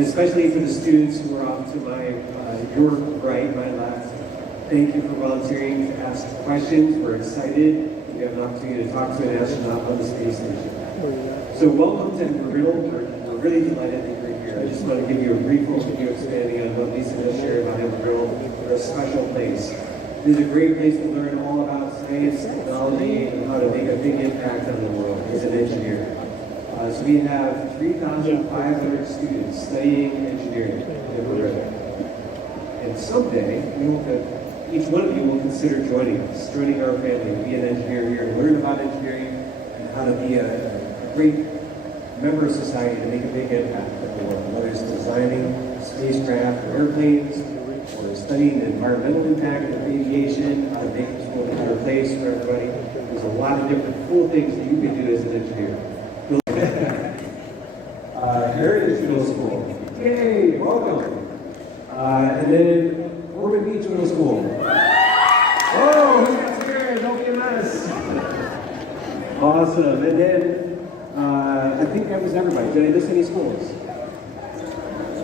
And especially for the students who are off to your right, my left. Thank you for volunteering to ask questions. We're excited. We have an opportunity to talk to an astronaut on the space station. So welcome to Riddle. We're really delighted that you're here. I just want to give you a brief overview expanding on what Lisa just shared about Embry. We're a special place. This is a great place to learn all about science, technology, and how to make a big impact on the world as an engineer. So we have 3,500 students studying engineering at Embry. And someday, we hope that each one of you will consider joining us, joining our family, be an engineer here, and learn about engineering and how to be a great member of society to make a big impact on the world, whether it's designing spacecraft or airplanes, or studying the environmental impact of aviation, how to make this world a better place for everybody. There's a lot of different cool things that you can do as an engineer. Heritage Middle School. Yay, welcome. And then Ormond Beach Middle School. Whoa, who's got scared? Don't be a mess. Awesome. And then I think that was everybody. Did I miss any schools?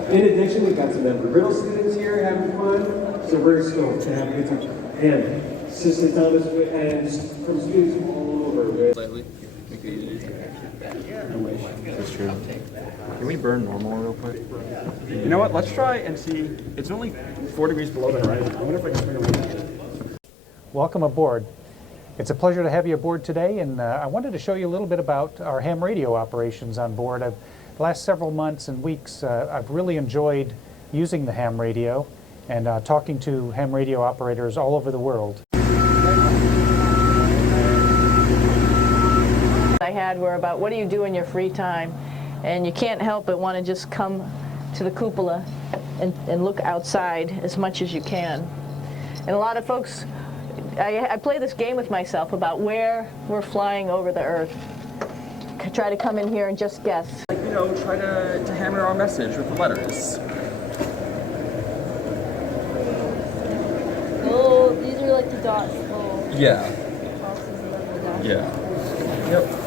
In addition, we've got some Riddle students here having fun. So we're stoked to have a good time. And Sister Thomas and from students from all over. Slightly. Make it easy. That's true. Can we burn normal real quick? You know what? Let's try and see. It's only 4 degrees below the horizon. I wonder if I can swing around. Welcome aboard. It's a pleasure to have you aboard today, and I wanted to show you a little bit about our ham radio operations on board. The last several months and weeks, I've really enjoyed using the ham radio and talking to ham radio operators all over the world. I had were about what do you do in your free time, and you can't help but want to just come to the cupola and look outside as much as you can. And a lot of folks, I play this game with myself about where we're flying over the Earth. Try to come in here and just guess. Like, you know, try to hammer our message with the letters. Oh, these are like the dots. Oh. Yeah. Yeah. Yep.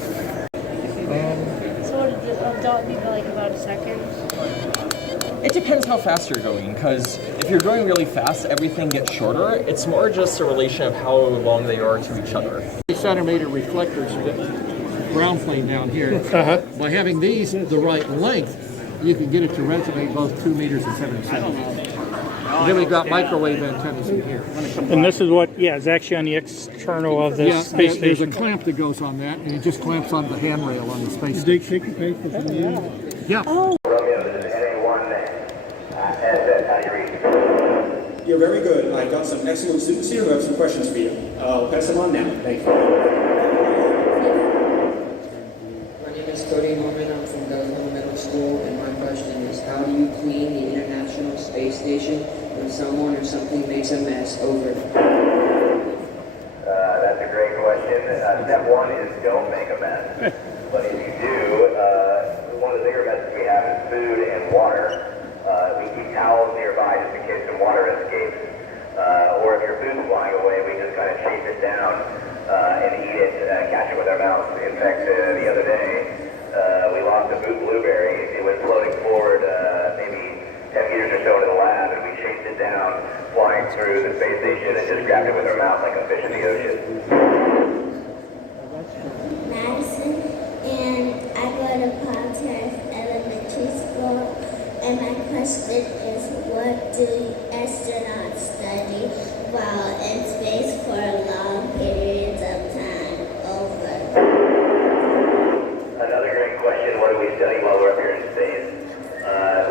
So would a dot be like about a second? It depends how fast you're going, because if you're going really fast, everything gets shorter. It's more just a relation of how long they are to each other. Centimeter reflectors for the ground plane down here. By having these the right length, you can get it to resonate both 2 meters and 70 centimeters. Then we've got microwave antennas in here. And this is what, is actually on the external of the space There's a station. clamp that goes on that, and it just clamps onto the handrail on the space Did station. they take a paper from you? Yeah. You're very good. I've got some excellent students here who have some questions for you. I'll pass them on now. Thank you. My name is Cody Norman. I'm from Daytona Middle School, and my question is, how do you clean the International Space Station when someone or something makes a mess? Over. That's a great question. Step one is don't make a mess. But if you do, one of the bigger messes we have is food and water. We keep towels nearby just in case some water escapes. Or if your food's flying away, we just kind of chase it down and eat it, catch it with our mouths. In fact, the other day, we lost a blueberry. It was floating forward maybe 10 meters or so into the lab, and we chased it down, flying through the space station, and just grabbed it with our mouth like a fish in the ocean. Madison, and I go to Palmtest Elementary School, and my question is, what do astronauts study while in space for long periods of time? Over. Another great question, what do we study while we're up here in space?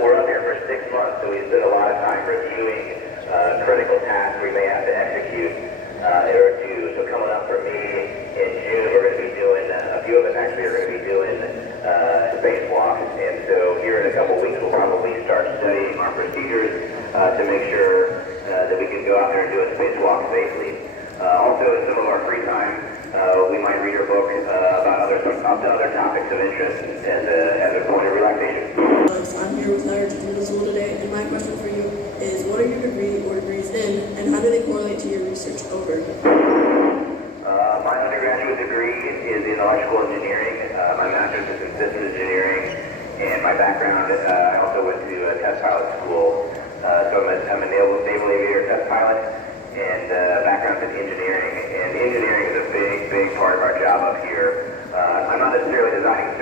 We're up here for 6 months, so we spend a lot of time reviewing critical tasks we may have to execute or do. So coming up for me in June, we're going to be doing, a few of us actually are going to be doing spacewalks. And so here in a couple weeks, we'll probably start studying our procedures to make sure that we can go out there and do a spacewalk safely. Also, in some of our free time, we might read a book about other topics of interest as a point of relaxation. I'm here with Larry from the school today, and my question for you is, what are your degree or degrees in, and how do they correlate to your research? Over. My undergraduate degree is in electrical engineering. My master's is in systems engineering, and my background, I also went to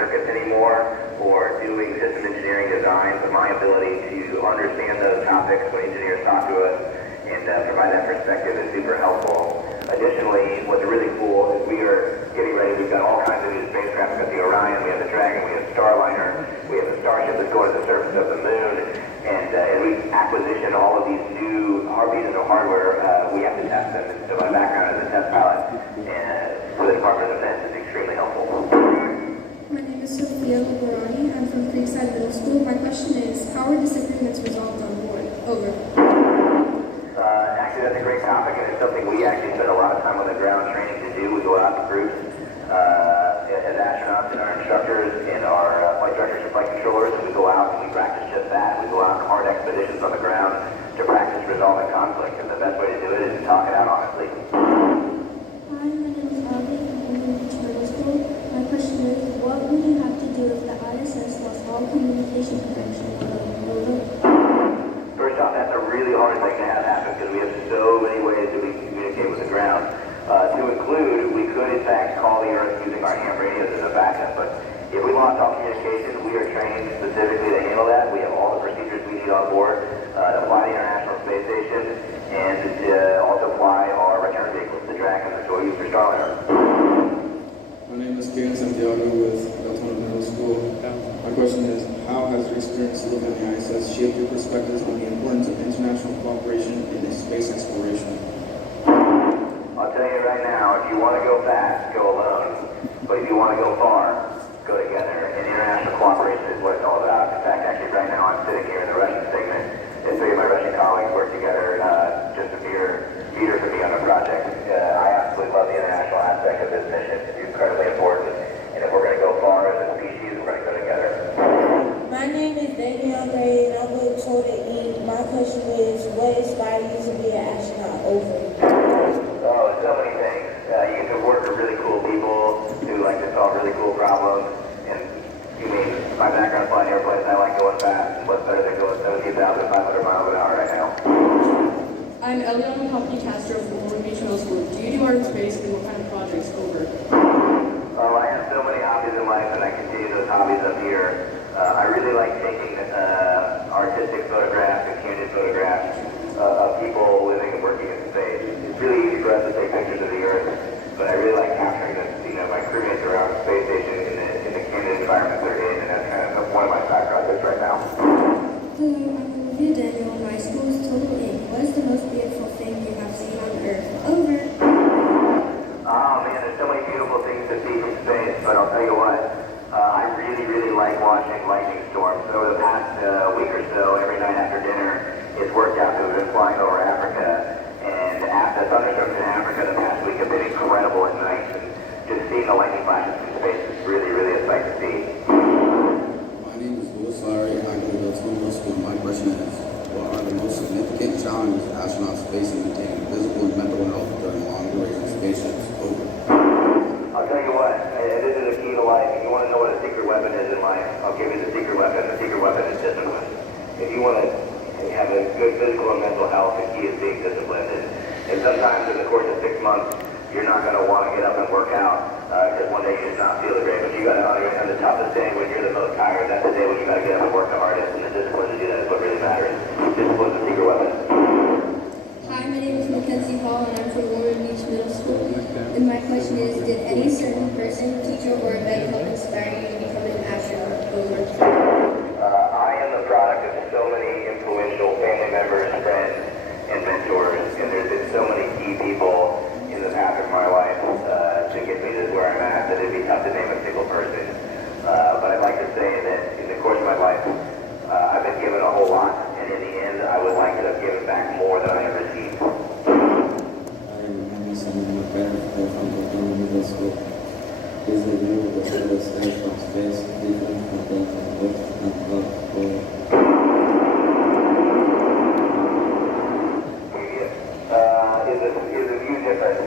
circuits anymore or doing system engineering design, but my ability to understand those topics when engineers talk to us and provide that perspective is super helpful. Additionally, what's really cool is we are getting ready. We've got all kinds of new spacecraft. We've got the Orion, we have the Dragon, we have Starliner, we have the Starship that's going to the surface of the moon, and as we acquisition all of these new pieces of hardware, we have to test them. And so my background as a test pilot for the Department of Defense is extremely helpful. My name is Sophia Laborani. I'm from Prescott Middle School. My question is, how are disagreements resolved on board? Over. Actually, that's a great topic, and it's something we actually spend a lot of time on the ground training to do. We go out in groups as astronauts and our instructors and our flight directors and flight controllers, and we go out and we practice just that. We go out on hard expeditions on the ground to practice resolving conflict, and the best way to do it is to talk it out honestly. Hi, my name is Avi from Lunken Field Middle School. My question is, what would you have to do if the ISS lost all communication connection with the over? First off, that's a really hard thing to have happen because we have so many ways that we can communicate with the ground. To include, we could in fact call the Earth using our ham radios as a backup, but if we lost all communication, we are trained specifically to handle that. We have all the procedures we need on board to fly the International Space Station and to also fly our return vehicles, the Dragon, the Soyuz, or Starliner. My name is Kieran Santiago with Daytona Middle School. My question is, how has your experience looking at the ISS shaped your perspectives on the importance of international cooperation in space exploration? I'll tell you right now, if you want to go fast, go alone. But if you want to go far, go together. And international cooperation is what it's all about. In fact, actually right now I'm sitting here in the Russian segment, and three of my Russian colleagues work together just a meter from me on a project. I absolutely love the international aspect of this mission. It's incredibly important. And if we're going to go far as a species, we're going to go together. My name is Danielle Gray, and I'm with Total E. My question is, what inspired you to be an astronaut? Over. Oh, so many things. You get to work with really cool people who like to solve really cool problems. And you mean, my background flying airplanes, I like going fast. And what's better than going 17,500 miles an hour right now? I'm Eliana Poppy Castro from Lunken Beach Middle School. Do you do art in space, and what kind of projects? Over. Oh, I have so many hobbies in life, and I continue those hobbies up here. I really like taking artistic photographs and candid photographs of people living and working in space. It's really easy for us to take pictures of the Earth, but I really like capturing my crewmates around the space station in the candid environments they're in, and that's kind of one of my side projects right now. Hello, I'm Olivia Daniel. My school is Total Inc. What is the most beautiful thing you have seen on Earth? Over. Oh man, there's so many beautiful things to see from space, but I'll tell you what, I really like watching lightning storms. Over the past week or so, every night after dinner, it's worked out that we've been flying over Africa, and the thunderstorms in Africa the past week have been incredible at night, and just seeing the lightning flashes from space is really a sight to see. My name is Louis Larry, and I go to Daytona Middle School. My question is, what are the most significant challenges astronauts face in maintaining physical and mental health during long-duration space trips? Over. I'll tell you what, this is the key to life. If you want to know what a secret weapon is in life, I'll give you the secret weapon. The secret weapon is discipline. If you want to have a good physical and mental health, the key is being disciplined. And sometimes in the course of 6 months, you're not going to want to get up and work out because one day you just not feel great. But you got to, on the toughest day when you're the most tired, that's the day when you got to get up and work the hardest. And the discipline to do that is what really matters. Discipline is the secret weapon. Hi, my name is Mackenzie Hall, and I'm from Lunken Beach Middle School. And my question is, did any certain person, teacher, or event help inspire you to become an astronaut? Over. I am the product of so many influential family members, friends, and mentors, and there's been so many key people in the path of my life to get me to where I'm at that it'd be tough to name a single person. But I'd like to say that in the course of my life, I've been given a whole lot, and in the end, I would like to have given back more than I have received. My parents are from Daytona Middle School. Is the view of the furthest state from space different from that of Earth and Earth? Is the view different?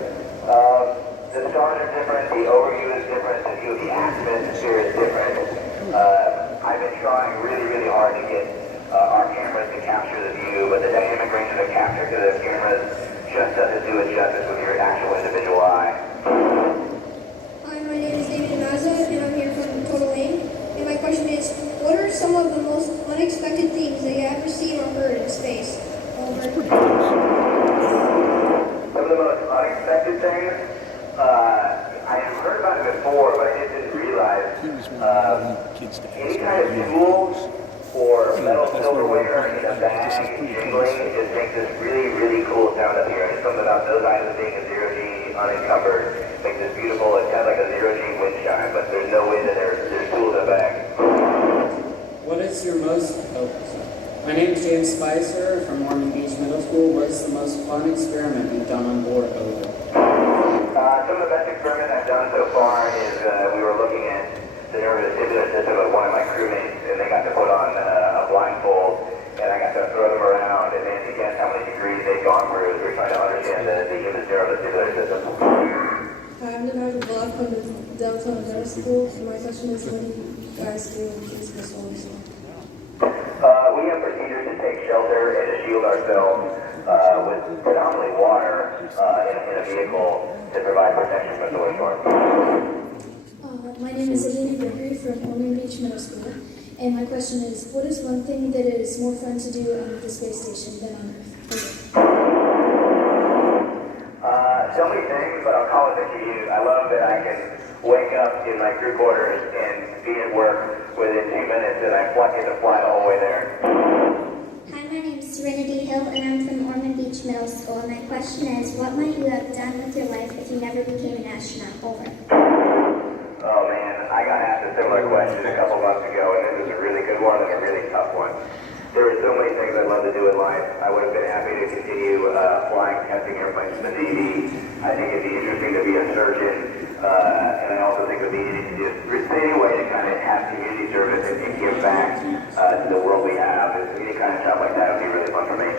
The stars are different, the overview is different, the view of the atmosphere is different. I've been trying really hard to get our cameras to capture the view, but the dynamic range of the capture to the cameras just doesn't do it justice with your actual individual eye. Hi, my name is David Maza, and I'm here from Total Inc. Any kind of tools or metal silverware in a bag, jingling, it just makes this really, really cool sound up here. And it's something about those items being a zero-G unencumbered makes this beautiful. It's kind of like a zero-G wind chime, but there's no way that there's tools in the bag. What is your most... My name is James Spicer from Mormon Beach Middle School. What is the most fun experiment you've done on board over? Some of the best experiments I've done so far is we were looking at the neurovestibular system of one of my crewmates, and they got to put on a blindfold, and I got to throw them around and then to guess how many degrees they'd gone through. We're trying to understand the human neurovestibular system. Hi, I'm Denard Block from the Daytona Beach School. My question is, what do you guys do in case of a storm? We have procedures to take shelter and to shield ourselves with predominantly water in a vehicle to provide protection from the storm. My name is Alina Gregory from Lunken Beach Middle School, and my question is, what is one thing that is more fun to do on the space station than on Earth? So many things, but I'll call it the commute. I love that I can wake up in my crew quarters and be at work within 2 minutes, and I get to fly the whole way there. Hi, my name is Serenity Hill, and I'm from Ormond Beach Middle School. And my question is, what might you have done with your life if you never became an astronaut? Over. Oh man, I got asked a similar question a couple months ago, and this is a really good one and a really tough one. There are so many things I'd love to do in life. I would have been happy to continue flying testing airplanes in the Navy. I think it'd be interesting to be a surgeon, and I also think it would be just any way to kind of have community service and give back to the world we have. Any kind of job like that would be really fun for me.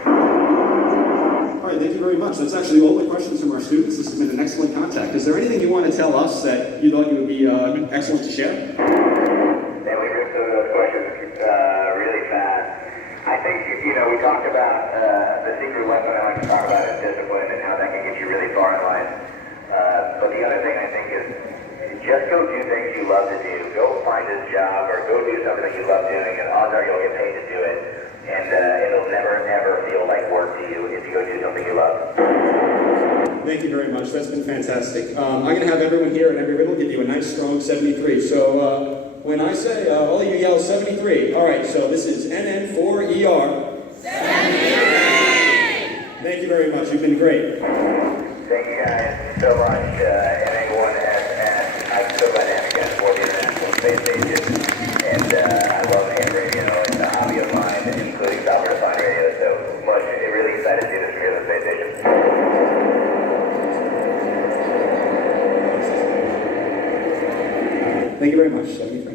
All right, thank you very much. That's actually all the questions from our students. This has been an excellent contact. Is there anything you want to tell us that you thought you would be excellent to share? Yeah, we ripped through those questions really fast. I think, we talked about the secret weapon I like to talk about is discipline and how that can get you really far in life. But the other thing I think is just go do things you love to do. Go find a job or go do something that you love doing, and odds are you'll get paid to do it. And it'll never, ever feel like work to you if you go do something you love. Thank you very much. That's been fantastic. I'm going to have everyone here at Embry Riddle give you a nice, strong 73. So when I say, all of you yell 73. All right, so this is NN4ER. 73! Thank you very much. You've been great. Thank you guys so much. And anyone has I'm so glad to have you guys for the International Space Station. And I love AM radio. It's a hobby of mine, including software-defined radio. So much, really excited to do this for you on the space station. Thank you very much. 73.